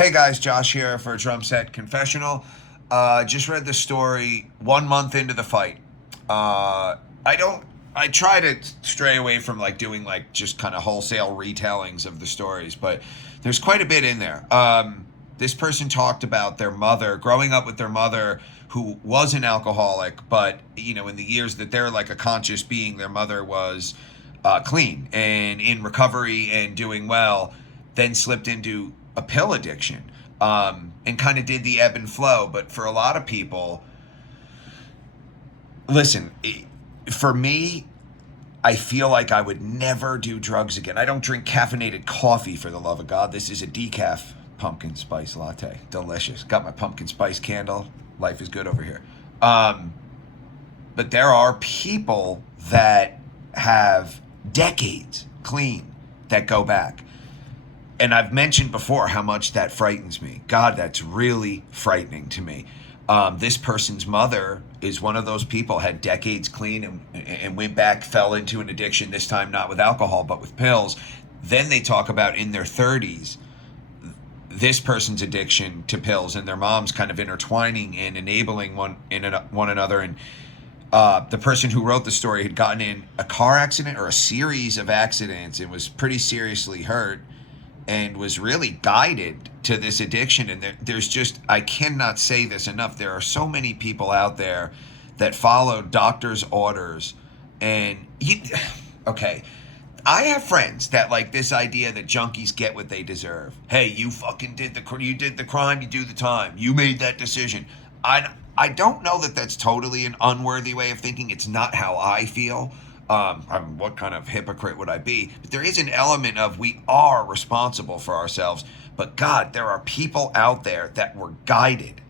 Hey guys, Josh here for Drum Set Confessional. Just read the story 1 month into the fight. I don't. I try to stray away from like doing like just kind of wholesale retellings of the stories, but there's quite a bit in there. This person talked about their mother growing up with their mother, who was an alcoholic, but in the years that they're like a conscious being, their mother was clean and in recovery and doing well. Then slipped into a pill addiction, and kind of did the ebb and flow. But for a lot of people, listen, for me, I feel like I would never do drugs again. I don't drink caffeinated coffee, for the love of God. This is a decaf pumpkin spice latte. Delicious. Got my pumpkin spice candle. Life is good over here. But there are people that have decades clean that go back. And I've mentioned before how much that frightens me. God, that's really frightening to me. This person's mother is one of those people, had decades clean and went back, fell into an addiction, this time not with alcohol, but with pills. Then they talk about in their 30s, this person's addiction to pills and their mom's kind of intertwining and enabling one another. And the person who wrote the story had gotten in a car accident or a series of accidents and was pretty seriously hurt, and was really guided to this addiction. And there's just, I cannot say this enough, there are so many people out there that follow doctor's orders. And okay, I have friends that like this idea that junkies get what they deserve. Hey, you fucking did the crime, you do the time, you made that decision. I don't know that that's totally an unworthy way of thinking. It's not how I feel. What kind of hypocrite would I be? But there is an element of, we are responsible for ourselves. But God, there are people out there that were guided.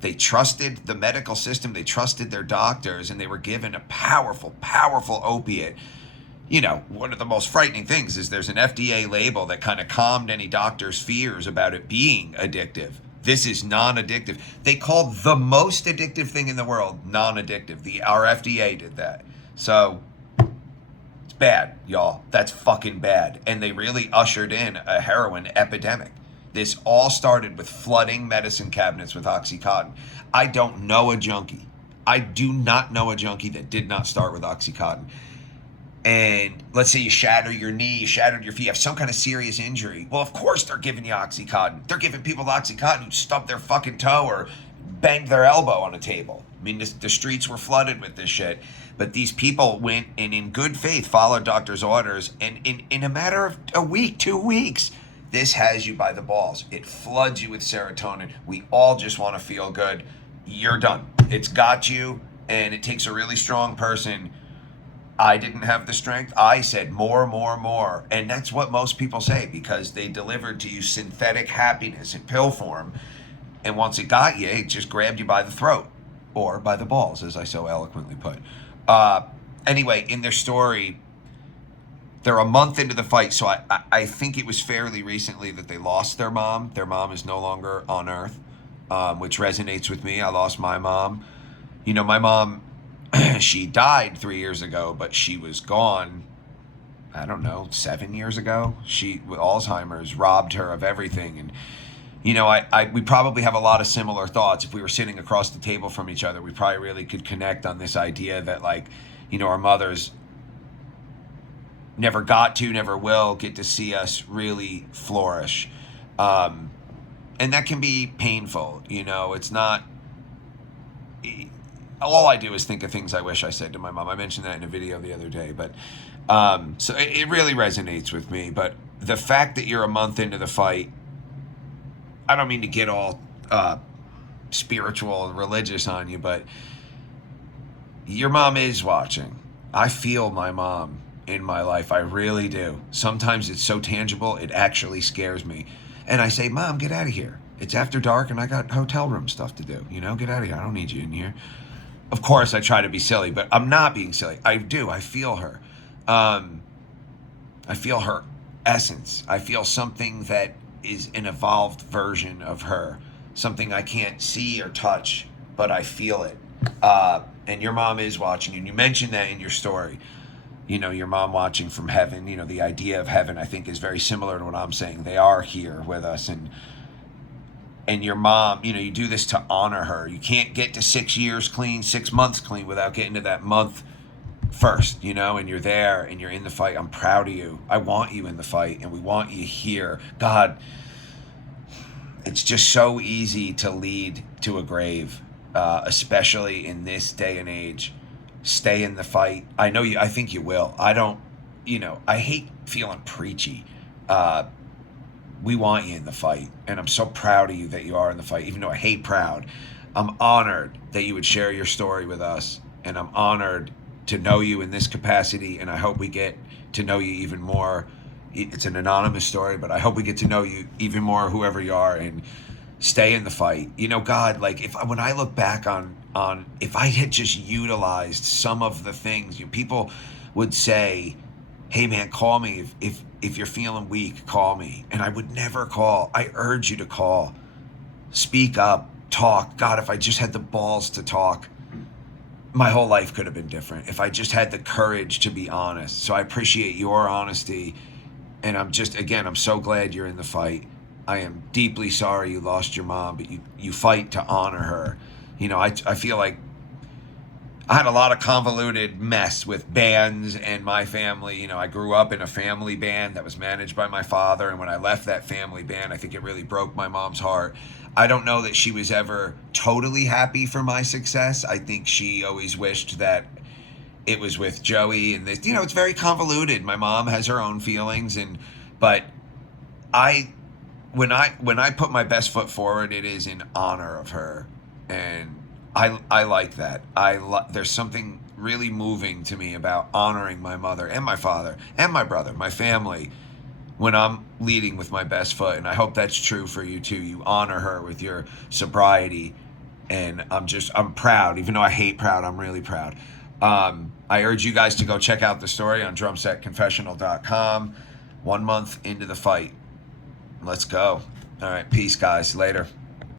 They trusted the medical system. They trusted their doctors, and they were given a powerful, powerful opiate. One of the most frightening things is there's an FDA label that kind of calmed any doctor's fears about it being addictive. This is non-addictive. They called the most addictive thing in the world non-addictive. Our FDA did that. So it's bad, y'all. That's fucking bad. And they really ushered in a heroin epidemic. This all started with flooding medicine cabinets with OxyContin. I don't know a junkie. I do not know a junkie that did not start with OxyContin. And let's say you shatter your knee, you shattered your feet, you have some kind of serious injury. Well, of course they're giving you OxyContin. They're giving people OxyContin who stubbed their fucking toe or banged their elbow on a table. I mean, the streets were flooded with this shit. But these people went and in good faith followed doctor's orders. And in a matter of a week, 2 weeks, this has you by the balls. It floods you with serotonin. We all just want to feel good. You're done. It's got you. And it takes a really strong person. I didn't have the strength. I said more, more, more. And that's what most people say, because they delivered to you synthetic happiness in pill form. And once it got you, it just grabbed you by the throat, or by the balls, as I so eloquently put. Anyway, in their story, they're a month into the fight, so I think it was fairly recently that they lost their mom. Their mom is no longer on earth, which resonates with me. I lost my mom. My mom, she died 3 years ago, but she was gone, I don't know, 7 years ago. She, with Alzheimer's, robbed her of everything. And we probably have a lot of similar thoughts. If we were sitting across the table from each other, we probably really could connect on this idea that, our mothers never got to, never will get to see us really flourish. And that can be painful. It's not, all I do is think of things I wish I said to my mom. I mentioned that in a video the other day, but so it really resonates with me. But the fact that you're a month into the fight, I don't mean to get all spiritual and religious on you, but your mom is watching. I feel my mom in my life. I really do. Sometimes it's so tangible, it actually scares me. And I say, Mom, get out of here. It's after dark and I got hotel room stuff to do. Get out of here. I don't need you in here. Of course, I try to be silly, but I'm not being silly. I do. I feel her. I feel her essence. I feel something that is an evolved version of her, something I can't see or touch, but I feel it. And your mom is watching, and you mentioned that in your story. Your mom watching from heaven. The idea of heaven, I think, is very similar to what I'm saying. They are here with us, and and your mom, you do this to honor her. You can't get to 6 years clean, 6 months clean without getting to that month first, and you're there and you're in the fight. I'm proud of you. I want you in the fight, and we want you here. God, it's just so easy to lead to a grave, especially in this day and age. Stay in the fight. I know you. I think you will. I don't. I hate feeling preachy. We want you in the fight, and I'm so proud of you that you are in the fight. Even though I hate proud, I'm honored that you would share your story with us, and I'm honored to know you in this capacity, and I hope we get to know you even more. It's an anonymous story, but I hope we get to know you even more, whoever you are, and stay in the fight. God, like when I look back on if I had just utilized some of the things, people would say, hey man, call me if you're feeling weak, call me. And I would never call. I urge you to call. Speak up, talk. God, if I just had the balls to talk, my whole life could have been different. If I just had the courage to be honest. So I appreciate your honesty. And I'm so glad you're in the fight. I am deeply sorry you lost your mom, but you fight to honor her. I feel like I had a lot of convoluted mess with bands and my family. I grew up in a family band that was managed by my father. And when I left that family band, I think it really broke my mom's heart. I don't know that she was ever totally happy for my success. I think she always wished that it was with Joey and this, it's very convoluted. My mom has her own feelings, but when I put my best foot forward, it is in honor of her. And I like that. There's something really moving to me about honoring my mother and my father and my brother, my family, when I'm leading with my best foot. And I hope that's true for you too. You honor her with your sobriety. And I'm proud. Even though I hate proud, I'm really proud. I urge you guys to go check out the story on drumsetconfessional.com. 1 month into the fight. Let's go. All right. Peace, guys. Later.